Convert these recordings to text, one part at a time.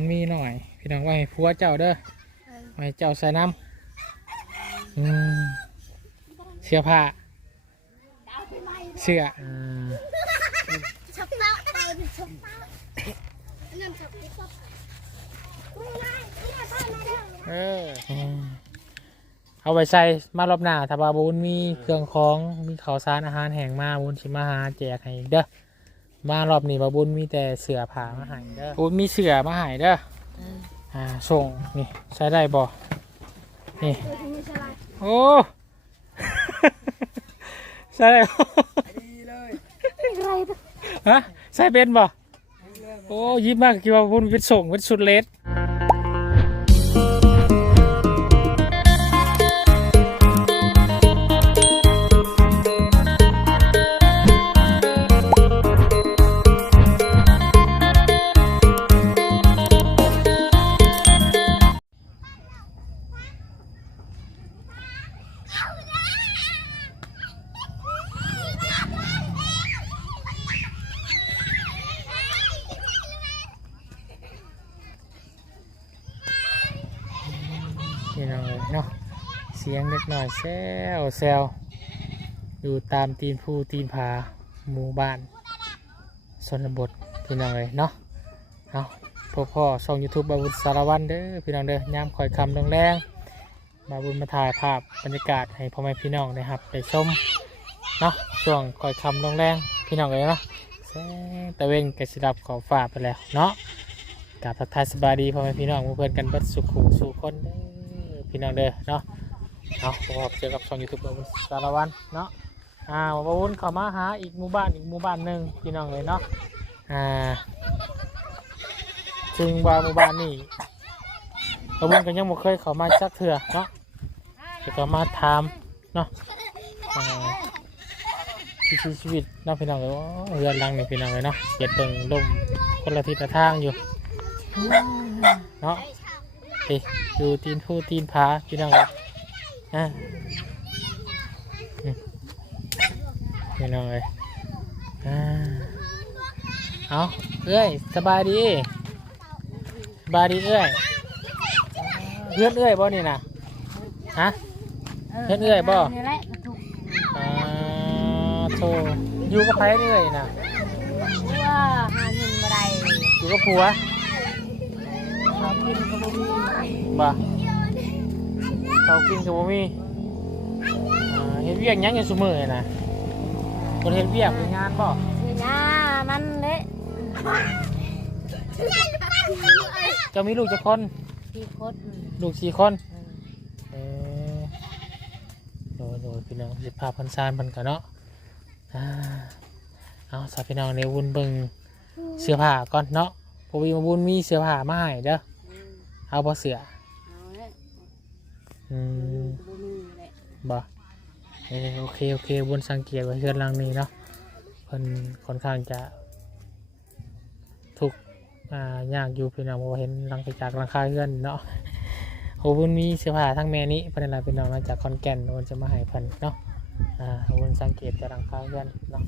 มันมีหน่อย พี่น้องไว้ให้ผัวเจ้าเด้อเออไว้ให้เจ้าใส่น้ำอืมเสื้อผ้าเสื้ออืมช็อปเปอร์ไทยช็อปเปอร์นั่นช็อปเปอร์ไม่ได้ไม่ได้พ่อมาเด้อเอออืมเอาไปใส่มารอบหน้าถ้าบาบุญมีเครื่องของมีข้าวสารอาหารแห้งมาบุญชิมาหาแจกให้เด้อ มารอบนี้บาบุญมีแต่เสื้อผ้ามาให้เด้อบุญมีเสื้อมาให้เด้ออ่าส่งนี่ใช้ได้บ่นี่ตัวที่ไม่ใช่ไรโอ้ ใช่เลยอะไรตัวฮะใช่เป็นบ่โอ้ยิ้มมากคิดว่าคุณเป็นส่งเป็นสุดเลส นี่น้องเลยเนาะเสียงเล็กหน่อยแซวแซวอยู่ตามตีนผู้ตีนผาหมู่บ้านชนบทพี่น้องเลยเนาะเอาพ่อพ่อช่องยูทูบบาบุญสารวันเด้อพี่น้องเด้อยามคอยคำแรงๆบาบุญมาถ่ายภาพบรรยากาศให้พ่อแม่พี่น้องนะครับไปชมเนาะช่วงคอยคำแรงๆพี่น้องเลยเนาะแสงตะเวนกระสิรับขอฝากไปแล้วเนาะกับทักทายสบายดีพ่อแม่พี่น้องมูเพื่อนกันบัดสุขูสู่คนเด้อ พี่น้องเด้อเนาะเอาพบเจอกับช่องยูทูบสารวันเนาะอ่ามาวนเข้ามาหาอีกหมู่บ้านอีกหมู่บ้านหนึ่งพี่น้องเลยเนาะอ่าจึงว่าหมู่บ้านนี่เราวนกันยังบ่เคยเข้ามาจักเถื่อเนาะจะเข้ามาถามเนาะอ่าวิถีชีวิตเนาะพี่น้องเลยโอ้เรือนรังนี่พี่น้องเลยเนาะเก็บเบิ่งลมคนละทิศละทางอยู่เนาะเอยดูตีนผู้ตีนผาพี่น้องเลยอะพี่น้องเลยอ่าเอาเอ้ยสบายดีสบายดีเอ้ยเพื่อนเอ้ยบ่นี่นะฮะเฮ็ดเอ้ยบ่อ่าโธอยู่กับใครเอ้ยนะว่าหาเงินมาได้อยู่กับผัว เรากินก็บ่มีบ่เขากินกับบ่มีอ่าเฮ็ดเวียกหยังอยู่ซุมื้อนี่นะคนเฮ็ดเวียกเป็นงานบ่นี่นะมันเละเจะมีลูกจักคนที่คดลูกสี่คนเออโดยโดยพี่น้องสิพาพันซานพันกันเนาะอ่าเอาสาวพี่น้องในวุนเบิงเสื้อผ้าก่อนเนาะพอวีมาวุนมีเสื้อผ้ามาให้เด้อ เอาบ่เสื้อเอาละอืมบ่มีแหละบ่เออโอเคโอเควุนสังเกตไว้เฮือนหลังนี้เนาะเพิ่นค่อนข้างจะทุกข์อ่ายากอยู่พี่น้องเพราะว่าเห็นหลังจากหลังคาเฮือนเนาะโหวุนมีเสื้อผ้าทั้งแม่นี้เพิ่นนล่ะพี่น้องมาจากคอนแก่นวุนจะมาให้เพิ่นเนาะอ่าวุนสังเกตแต่หลังคาเพื่อนเนาะ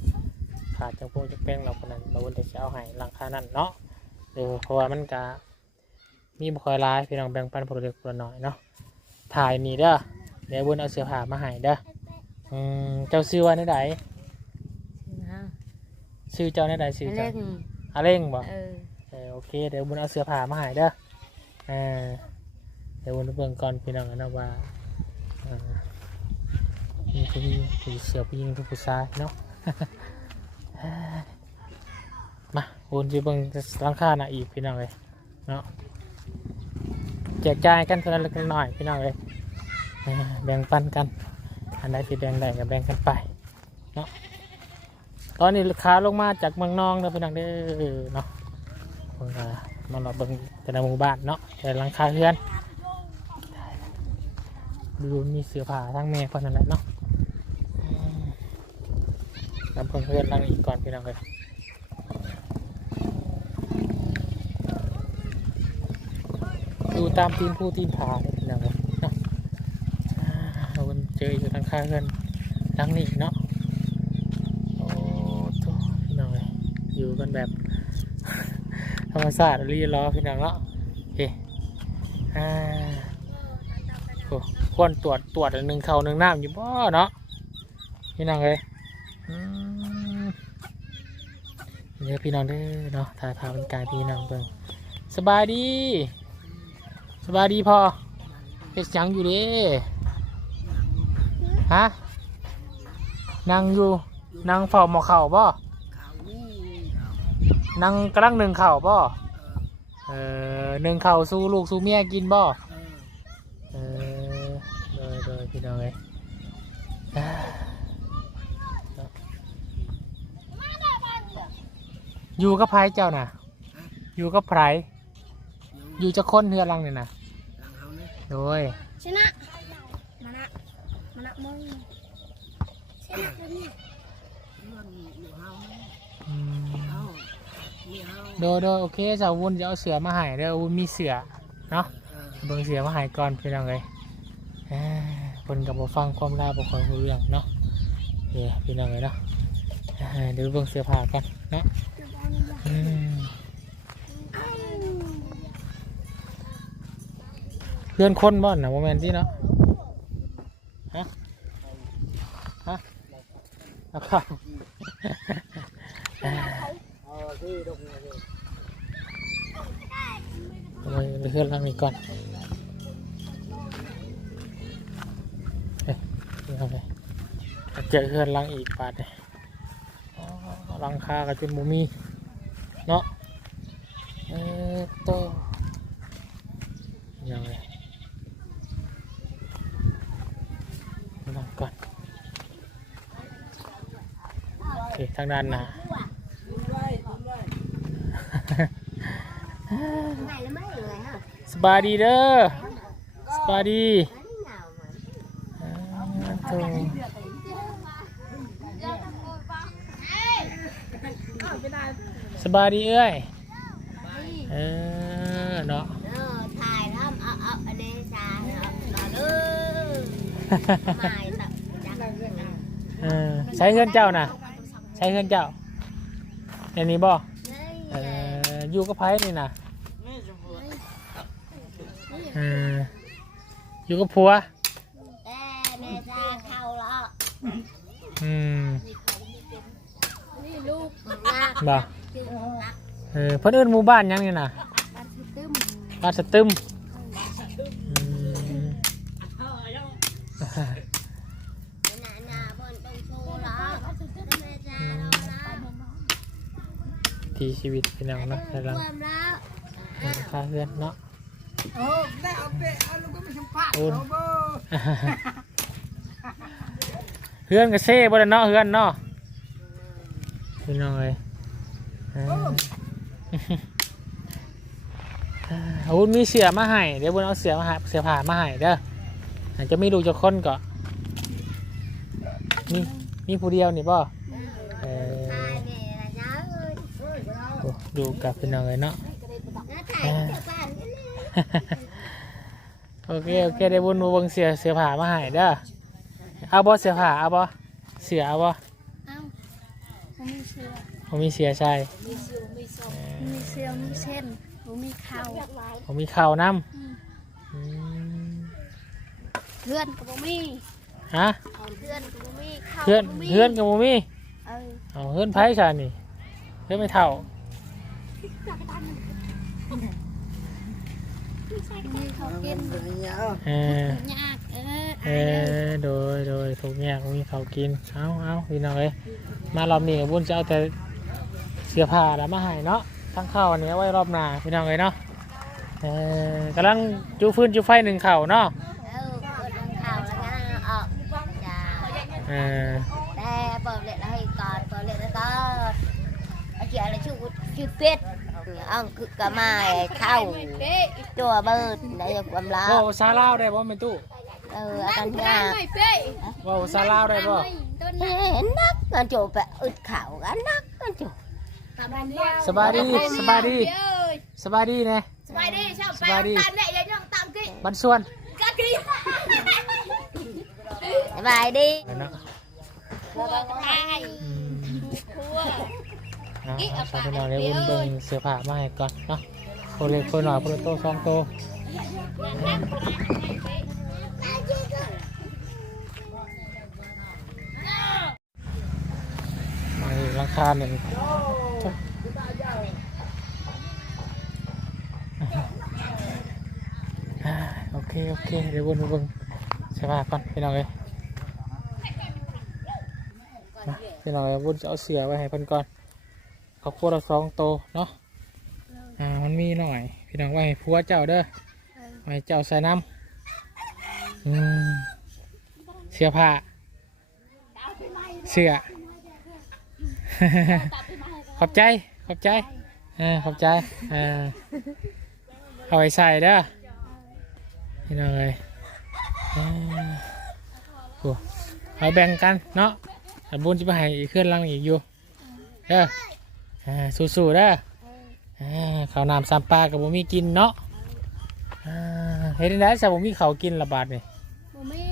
ขาดจากพวกจากแป้งเราคนนั้นบาวุนจะเอาให้หลังคานั่นเนาะเดี๋ยวเพราะว่ามันกะ มีบุคอยร้ายพี่น้องแบ่งปันผลเล็กผลน้อยเนาะถ่ายนี่เด้อเดี๋ยววุนเอาเสื้อผ้ามาให้เด้ออืมเจ้าซื้อว่าในใดนะซื้อเจ้าในใดซื้อเล่เจ้านอาเล่งบ่เออเออโอเคเดี๋ยววุนเอาเสื้อผ้ามาให้เด้อเออเดี๋ยววุนเบิ่งก่อนพี่น้องนะว่าอ่ามีผู้หญิงผู้เสือผู้หญิงผู้ชายเนาะมาวนไปเบิ่งหลังคาหน่ะอีกพี่น้องเลยเนาะ แจกจ่ายกันคนละเล็กน้อยพี่น้องเลยแบ่งปันกัน อันไหนที่แบ่งได้ก็แบ่งกันไปเนาะตอนนี้ลูกค้าลงมาจากเมืองนองเด้อพี่น้องเด้อเนาะมามาเราเบิ่งแต่ละหมู่บ้านเนาะแต่หลังคาเรือนดูมีเสื้อผ้าทั้งแม่คนนั้นแหละเนาะอืมนำเพิ่งเรือนลังอีกก่อนพี่น้องเลย ตามตีนผู้ตีนผาเนี่ยพี่น้องเนาะอ่าเจออยู่ทางข้างกันทางนี้เนาะโอ้โถพี่น้องเลยอยู่กันแบบธรรมศาสตร์รีล้อพี่น้องเนาะเคอ่าโอ้ควรตรวจตรวจอันหนึ่งเข่าหนึ่งน้ำอยู่บ่เนาะพี่น้องเลยเดี๋ยวพี่น้องเด้อเนาะถ่ายภาพเป็นกายพี่น้องเบิ่งสบายดี สบายดีพอเฮ็ดหยังอยู่เด้ฮะนั่งอยู่นั่งเฝ้าหมอเข่าบ่เขานี่นั่งกำลังหนึ่งเข่าวบ่เออหนึ่งเข่าวสู้ลูกสู้เมียกินบ่เออเออเลยเลยพี่น้องเลยอ่าอยู่กับไผเจ้าน่ะ อยู่กับไผ อยู่จะค้นเฮือรังเนี่ยน่ะหลังเขาเนี่ยโดยชนะมานะมานะมึงชนะตัวนี้เรื่องอยู่เฮาเนี่ยอืมเฮามีเฮาโดยโดยโอเคสาววุ้นจะเอาเสือมาใหายเด้อวุ้นมีเสือเนาะเออเบิ่งเสือมาใหายก่อนพี่น้องเลยอ่าเพิ่นกับบ่ฟังความลาวบ่ค่อยรู้เรื่องเนาะเดี๋ยวพี่น้องเลยเนาะอ่าเดี๋ยวเบิ่งเสื้อผ้ากันเนาะ เพื่อนคนบ่อนนะโมเมนต์ที่เนาะฮะฮะเอาข้าเอาที่ตรงนี้เลยเอาไปเพื่อนหลังนี้ก่อนเฮ้ยเอาไปเจอเพื่อนลังอีกปาดเลยอ๋อหลังคากับจนบุมีเนาะเออโตยังไงนั่งก่อนโอเคทางด้านหน้าตุ้มไว้ตุ้มไว้ไหนแล้วไม่เลยฮะสบายดีเด้อสบายดีอันนี้หนาวเหมือนอ่าโถ่สบายดีเอ้ยเออเนาะเออถ่ายทำเอาเอาอันนี้จานเอาเอาเออไม่ตัดจังเออใช้เงินเจ้าน่ะใช้เงินเจ้าอย่างนี้บ่เอออยู่กับไผนี่น่ะไม่สมบูรณ์เอออยู่กับผัวแต่แม่จะเข้าแล้วอืมนี่ลูกรักบ่จึงรักเออเพิ่นเอิ้นหมู่บ้านหยังนี่น่ะบ้านคือตึ้มบ้านสตึมอืม หนาหนาบนตรงโชว์แล้วแม่จะรอ แล้วที่ชีวิตพี่น้องเนาะกำลังรวมแล้ว ค่าเพื่อนเนาะ โอ้ได้เอาไปเอาลูกก็ไม่สัมผัสโอ้ยเอาบ่เฮือนก็เซ่บ่ได้เนาะเฮือนเนาะพี่น้องเอ้ยเออเอาวุ้นมีเสือมาให้เดี๋ยววุ้นเอาเสือมาหาเสือผ่ามาให้เด้ออาจจะไม่ดูจะคนก็มีมีผู้เดียวนี่บ่ ดูกับพี่น้องเลยเนาะน้าถ่ายเจ้าบ้านนี่เลยโอเคโอเคได้บุญมาเบิ่งเสือเสือผ่ามาให้เด้อเอาบ่เสือผ่าเอาบ่เสือเอาบ่เอ้าผมมีเชือกผมมีเสือใช่มีเชือกมีส้มมีเชือกมีเส้นผมมีเข่าผมมีข้าวน้ำอืมเพื่อนกับผมมีฮะเพื่อนกับผมมีเข่าเพื่อนเพื่อนกับหมูมี่เออเอาเพื่อนไผ่ชานี่เพื่อนไม่เท่า เออ เออโดยโดยทุกอย่างมีเขาวกิน เอาเอาพี่น้องเอ้ยมารอบนี้บุญจะเอาแต่เสื้อผ้าแล้วมาให้เนาะ ทั้งข้าวอันนี้เอาไว้รอบหน้าพี่น้องเอ้ยเนาะ เออกำลังจูฟื้นจูไฟหนึ่งเข่าเนาะ เออเปิดเท้าแล้วงั้กจ้าเออแต่เปิดเลยให้ก่อนเปิดเลยก่อนไอ้เจ้อะไรชื่อชื่อเป็ด อังคือกระมาเข้าตัวเบิดได้ความลัเว่าบภาษาลาวได้บ่แม่ตู้เอออาการยากเว่าภาษาลาวได้บ่เห็นนักกันจูบอึดข่าวกันนักกันจูบสบายดีสบายดีสบายดีนะสบายดีชอบสบายดีตามแม่ยังยังตามกี้บันส่วนกะกี้สบายดีเอาเนาะครัวไทยอืมครัวเอาเอาสาวพี่น้องเดี๋ยวบุญเบิ่งเสื้อผ้ามาให้ก่อนเนาะโคคนเล็กคนหน่อยคนโตสองโตมาอีกราคาหนึ่งอ่าโอเค โอเค เดี๋ยววนไปเบิ่งใช่ป่ะก่อนพี่น้องเอ้ยมาพี่น้องเอ้ยวนจะเอาเสือไว้ให้เพิ่นก่อน เขาควรละสองโตเนาะอ่ามันมีหน่อย พี่น้องไว้ให้ผัวเจ้าเด้อไว้ให้เจ้าใส่น้ำอืมเสื้อผ้าเสื้อขอบใจขอบใจอ่าขอบใจอ่าเอาไว้ใส่เด้อพี่น้องเลยอ่าโอ้เอาแบ่งกันเนาะแต่บุญจะไปให้อีกเคลื่อนหลังอีกอยู่เด้อ อ่าสู้ๆเด้ออ่าข้าวน้ำสามปลากับผมมีกินเนาะอ่าเห็นได้แต่ผมมีข้าวกินระบาดนี่บ่มี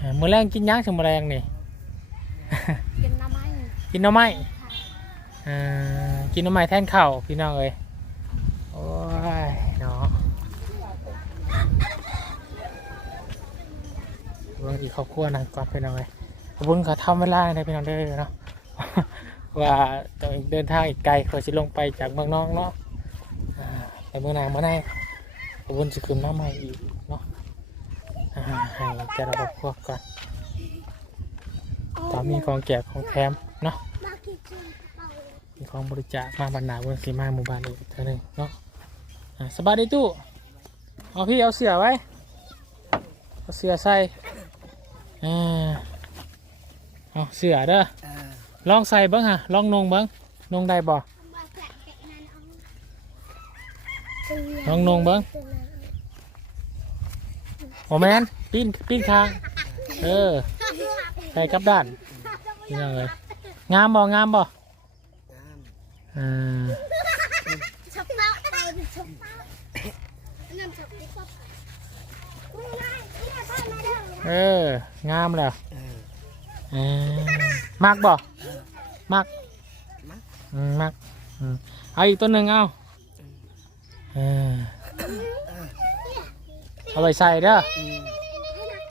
อ่ามื้อแรงกินหย่างสมอแรงนี่ กินน้ำไม้กินหน่อไม้อ่ากินหน่อไม้แทนข้าวพี่น้องเอ้ยโอ้ยเนาะบางทีครอบครัวนั่งก่อนพี่น้องเอ้ยขอบคุญเขาทำเวลาในพี่น้องเด้อเนาะ ว่าต้องเดินทางอีกไกลเขาจะลงไปจากเมืองนอกเนาะอ่าไปเมืองนางมาได้ขบคุญจะขึ้นมาใหม่อีกเนาะให้แต่ละครอบครัวก่อนตอนมีของแจกของแถมเนาะมีของบริจาคมาบรรณาบนสีมาหมู่บ้านอีกเท่านึงเนาะสบายดีตู้เอาพี่เอาเสือไว้เอาเสือใส่อ่าเอาเสือเด้อ ลองใส่เบิ้งฮะลองนงเบิ้งนงได้บ่ลองนงเบิ้งโอแมนปีนปีนคางเออใส่กลับด้านนี่น้องเลยงามบ่งามบ่น้อ่าชอบเต้าไทยชอบเต้าน้ำชอบที่ชอบง่ายง่ายพ่อมาเด้อเอองามแล้วำเออ เออมักบ่มักมักอืมมักอืมเอาอีกตัวหนึ่งเอาเออเอาไปใส่เด้ออืม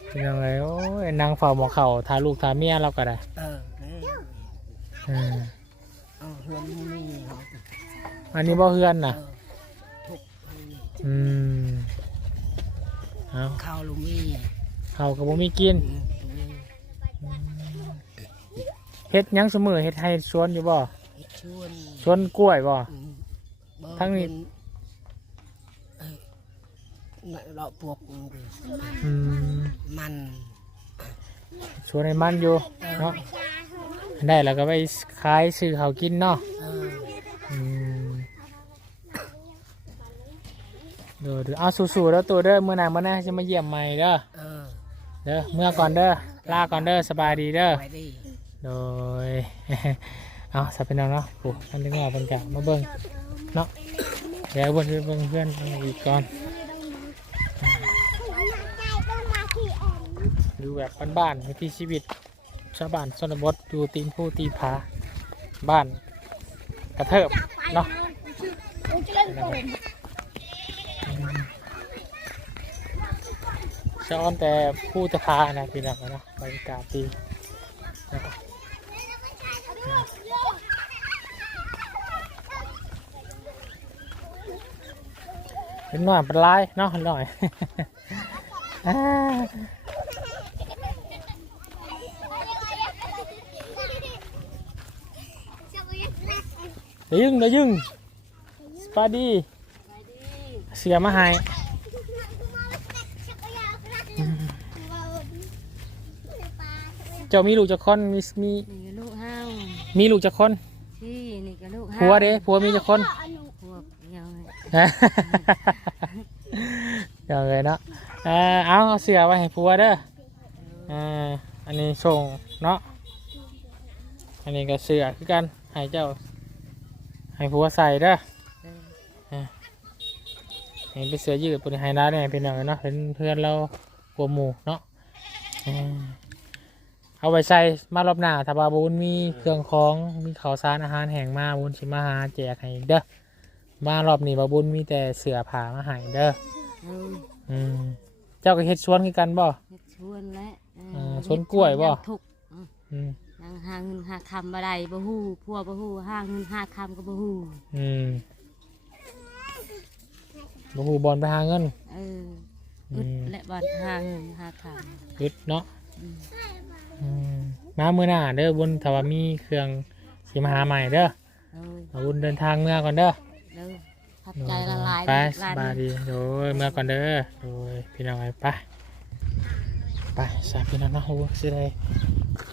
เป็นยังไงโอ้ยนางเฝ้าหมอเข่าทาลูกทาเมียเราก็ได้เออนี่เออเอาเฮือนมีเขาอันนี้บ่เฮือนเอน่ะอทุกคนอืมเอาข้าวลุงมีเขาก็บ่มีกิน อืมมี เฮ็ดหยังเสมอเฮ็ดให้สวนอยู่บ่เฮ็ดชวนสวนกล้วยบ่ อืมบ่ทั้งนี้เป็นเอ้ยน่ะเราพวกมันดิอืมมันสวนให้มันอยู่เนาะได้แล้วก็ไปขายซื้อเขาวกินเนาะเอออืมเดี๋ยวเดี๋ยวเอาสู้ๆแล้วตัวเด้อเมื่อไหร่เมื่อไหร่จะมาเยี่ยมใหม่เด้อเออเด้อเมื่อก่อนเด้อลาก่อนเด้อสบายดีเด้อ ไปดิ โดยเอาสับเป็นน้องเนาะโอ้ท่นเลี้ยงว่าเป็นกะมาเบิ่งเนาะเดี๋ยวบิ่งเบิ่งเพื่อนอีกก่อนดูแบบบ้านๆวิถีชีวิตชาวบ้านชนบทอยู่ตีนผู้ตีผาบ้านกระเทิบเนาะชอนแต่ผู้จะพานะพี่น้องเนาะบรรยากาศดีนะครับ เป็นหน่อยเป็นลายเนาะหน่อยอ่าเดี๋ยวยึงเดี๋ยวยึงสปาดีเสียมาให้เจ้ามีลูกจะคนมีมีนี่ก็ลูกห้าวมีลูกจะคนพี่นี่ก็ลูกห้าวผัวเด้ผัวมีจะคนพวก ยังไงอย่างเลยเนาะเออเอาเสือไว้ให้ผัวเด้ออ่าอันนี้ส่งเนาะอันนี้ก็เสือคือกันให้เจ้า ให้ผัวใส่เด้อเห็นเป็นเสือยืดปุ่นไฮด้าเนี่ยเป็นอย่างเนาะเป็นเพื่อนเราหัวหมูเนาะเอาไปใส่มารอบหน้าถ้าบาบุญมีเครื่องของมีข้าวสารอาหารแห้งมาบุญสิมาหาแจกให้เด้อ มารอบนี้บาบุญมีแต่เสือผามาให้เด้อเอออืมเจ้าก็เฮ็ดสวนคือกันบ่ เฮ็ดชวนและเออเออสวนกล้วยบ่ เฮ็ดทุกข์อืมนางหาเงินหาคำบ่ได้บ่ฮู้พัวบ่ฮู้หาเงินหาคำก็บ่ฮู้อืมบ่ฮู้บอลไปหาเงิน เอออือึดม และบ่หาเงินหาคอึดเนาะำอืมอืมมามื้อหน้าเด้อบุญถ้าว่ามีเครื่องสิมาหาใหม่เด้อเออ เอาบุญเดินทางเมื่อก่อนเด้อ เด้อขับใจละลายไปเด้อสร้านบายดีโดยเมื่อก่อนเด้อโดยพี่น้องไปไปไปสาพี่น้องเนาะโอ้สิได้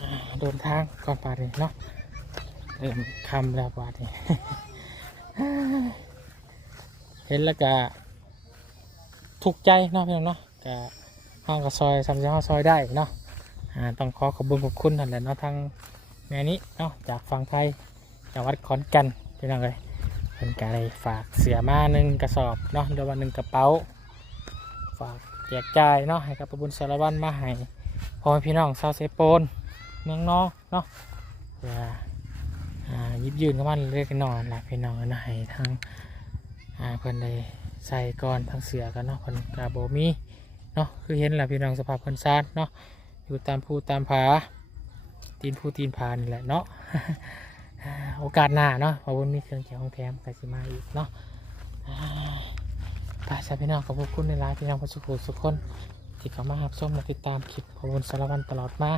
อ่าเดินทางก่อนป่านี้เนาะเริ่มคำแล้วป่านี้เห็นแล้วก็ทุกข์ใจเนาะพี่น้องเนาะก็ห้องกับซอยทำจะห้องซอยได้เนาะอ่าต้องขอขอบคุณขอบคุณท่านแหละเนาะทางแม่นี้เนาะจากฝั่งไทยจังหวัดขอนแก่นพี่น้องเลย เพิ่นก็เลยฝากเสือมาหนึ่งกระสอบเนาะเดี๋ยววันหนึ่งกระเป๋า ฝากแจกจ่ายเนาะให้กับประบุญสารวัตรมาให้พ่อแม่พี่น้องชาวเซโปนเมืองนอกเนาะเพื่อยิบยืนกับมันเล็กน้อยแหละพี่น้องนะให้ทางอ่าเพิ่นได้ใส่ก่อนทางเสือกันเนาะเพิ่นกาโบมีเนาะคือเห็นแหละพี่น้องสภาพเพิ่นซาดเนาะอยู่ตามภูตามผาตีนภูตีนผานี่แหละเนาะ โอกาสหน้าเนาะพอบุญมีเครื่องเขียวของแถมก็สิมาอีกเนาะอ่าไปสาพี่น้องขอบคุณในไลน์พี่น้องผู้สุขสุขคน ที่เข้ามารับชมและติดตามคลิปพอบุญสารวันตลอดมา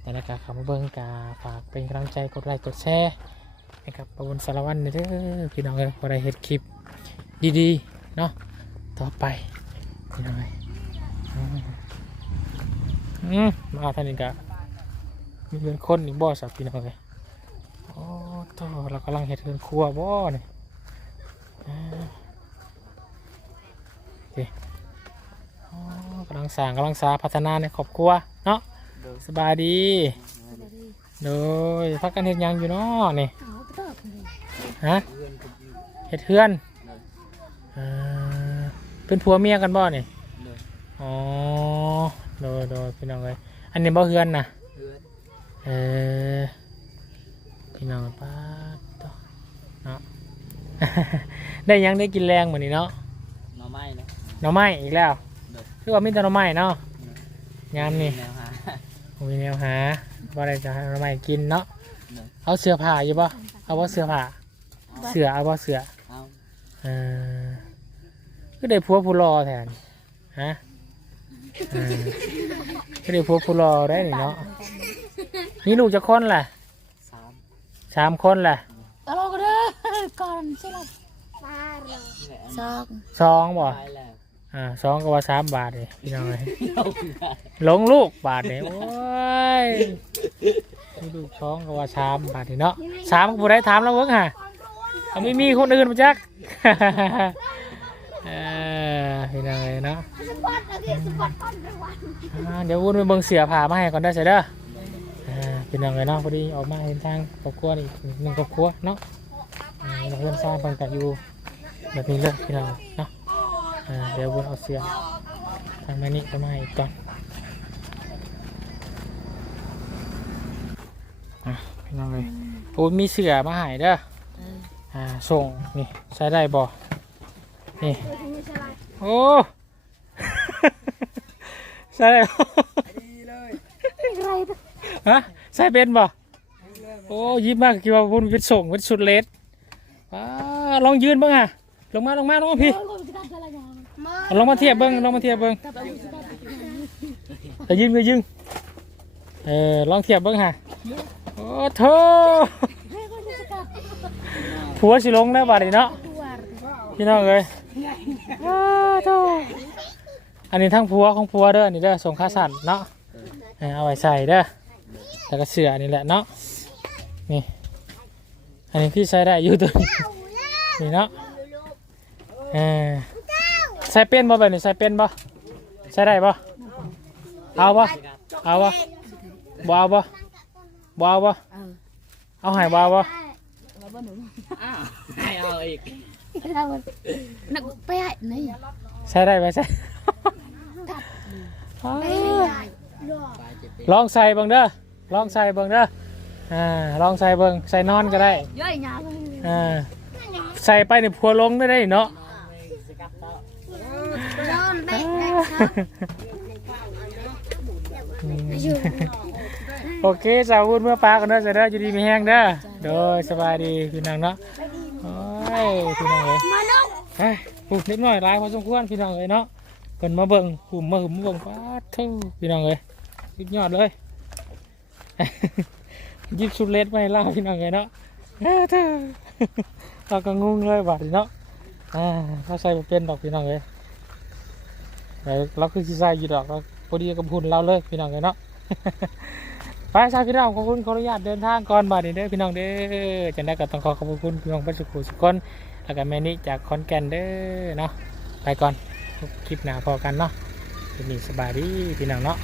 แต่ในการเข้ามาเบิ่งกาฝากเป็นกำลังใจกดไลค์กดแชร์ให้กับพอบุญสารวันเด้อพี่น้องเอ้ยพอได้เห็นคลิปดีๆเนาะต่อไปพี่น้องเอ้ยอืมมาท่านนี้กะมีเป็นคนอีกบ่สับพี่น้องเลย โอ้โตเรากำลังเห็ดเรือนครัวบ่เนี่ยอ่าโอเคอ๋อกำลังสร้างกำลังสาพัฒนาในครอบครัวเนาะสบายดี โดยพักกันเห็ดหยังอยู่เนาะนี่ฮะเห็ดเฮือนอ่าเป็นผัวเมียกันบ่เนี่ยอ๋อโดยโดยพี่น้องเลยอันนี้บ่เฮือนนะเออ พี่น้องป้าดต่อเนาะ ได้หยังได้กินแรงเหมือนนี้เนาะหน่อไม้นะหน่อไม้อีกแล้วเด้อคือว่ามีแต่หน่อไม้เนาะยามนี่แนวหาผมมีแนวหาว่าอะไรจะให้หน่อไม้กินเนาะเด้อเอาเสื้อผ้าอยู่ป่ะเอาว่าเสื้อผ้า เสื้อเอาว่าเสื้อเอาเออก็ได้ผัวผู้รอแทนฮะเออก็ได้ผัวผู้รอได้นี่เนาะมีลูกจะคนแหละสาม สามคนแหละตลกเด้อก่อนใช่ไหมนี่แหละสองสองบ่ไปแล้วอ่าสองก็ว่าสามบาทเลยพี่น้องเลยเอาขึ้นมาหลงลูกบาทเนี่ยโอ้ยมีลูกสองก็ว่าสามบาทนี่เนาะสามผู้ใดถามแล้วเบิ่งฮะเอาไม่มีคนอื่นมาจักเออพี่น้องเลยเนาะอ่าเดี๋ยววุ่นไปเบิ่งเสียผ่ามาให้ก่อนได้ใช่เด้ออ่า พี่น้องเลยเนาะพอดีออกมาเห็นทางครอบครัวนี่อีกหนึ่งครอบครัวเนาะอ่าเราเพื่อนสร้างเพิ่นกันอยู่แบบนี้เลยพี่น้องเนาะอ่าเดี๋ยววุ่นเอาเสียทางแม่นี่ก็มาอีกก่อนอะพี่น้องเลยโอ้ยมีเสือมาใหายเด้อเอออ่าส่งนี่ใช้ได้บ่นี่โอ้ใช้ได้บ่ฮะ ใช้เป็นบ่โอ้ยิ้มมากคิดว่าพุ่นเป็นส่งเป็นสุดเลสอ่าลองยืนบ้างอะลงมาลงมาลงมาพี่ลองมาเทียบเบิ้งลองมาเทียบเบิ้งแต่ยืนก็ยืนเออลองเทียบเบิ้งฮะโอ้โถผัวสิลงได้บ่ดนีเนาะพี่น้องเอ้ยโอ้โถอันนี้ทั้งผัวของผัวเด้อนนี้เด้อส่งค่าสั่นเนาะเอาไว้ใส่เด้อ แล้วก็เสืออันนี้แหละเนาะนี่อันนี้พี่ใช้ได้อยู่ตัวนี้นี่เนาะเออใส่เป็นบ่แบบนี้ใส่เป็นบ่ใส่ได้บ่เอาบ่เอาบ่บ่เอาบ่บ่เอาบ่เออเอาให้บ่เอาบ่อ้าวให้เอาอีกนักไปไหนนี่ใส่ได้ไหมใส่ตายเจ็บเป็นลองใส่เบิ่งเด้อ ลองใส่เบิ่งเด้ออ่าลองใส่เบิ่งใส่นอนก็ได้ย่อยยาอ่าใส่ไปในพัวลงได้ได้เนาะนอนได้ครับอืมโอเคสาวคุณเมื่อปลากันเด้อจะเด้ออยู่ดีมีแห้งเด้อโดยสบายดีพี่น้องเนาะโอ้ยพี่น้องเอ้ยมาน้องเฮ้ยปลูกนิดหน่อยลายพอสมควรพี่น้องเอ้ยเนาะเพิ่นมาเบิ่งหุ่มมาหุ่มมาเบิ่งป้าดเทูพี่น้องเอ้ยสุดยอดเลย ยิบสุดเล็ดไปให้เล่าพี่น้องเอ้ยเนาะเราก็งงเลยบาดเนาะอ่าเราใส่เป็นดอกพี่น้องเอ้ยเราคือสิใส่อยู่ดอกเราพอดีกับพุ่นเราเลยพี่น้องเอ้ยเนาะไปชาวพี่น้องขอบคุณขออนุญาตเดินทางก่อนบาดนี้เด้อพี่น้องเด้อจังได้ก็ต้องขอขอบคุณพี่น้องพื่อนสุขุสุคนแล้วก็แม่นี่จากขอนแก่นเด้อเนาะไปก่อนคลิปหน้าพอกันเนาะทีนี้สบายดีพี่น้องเนาะ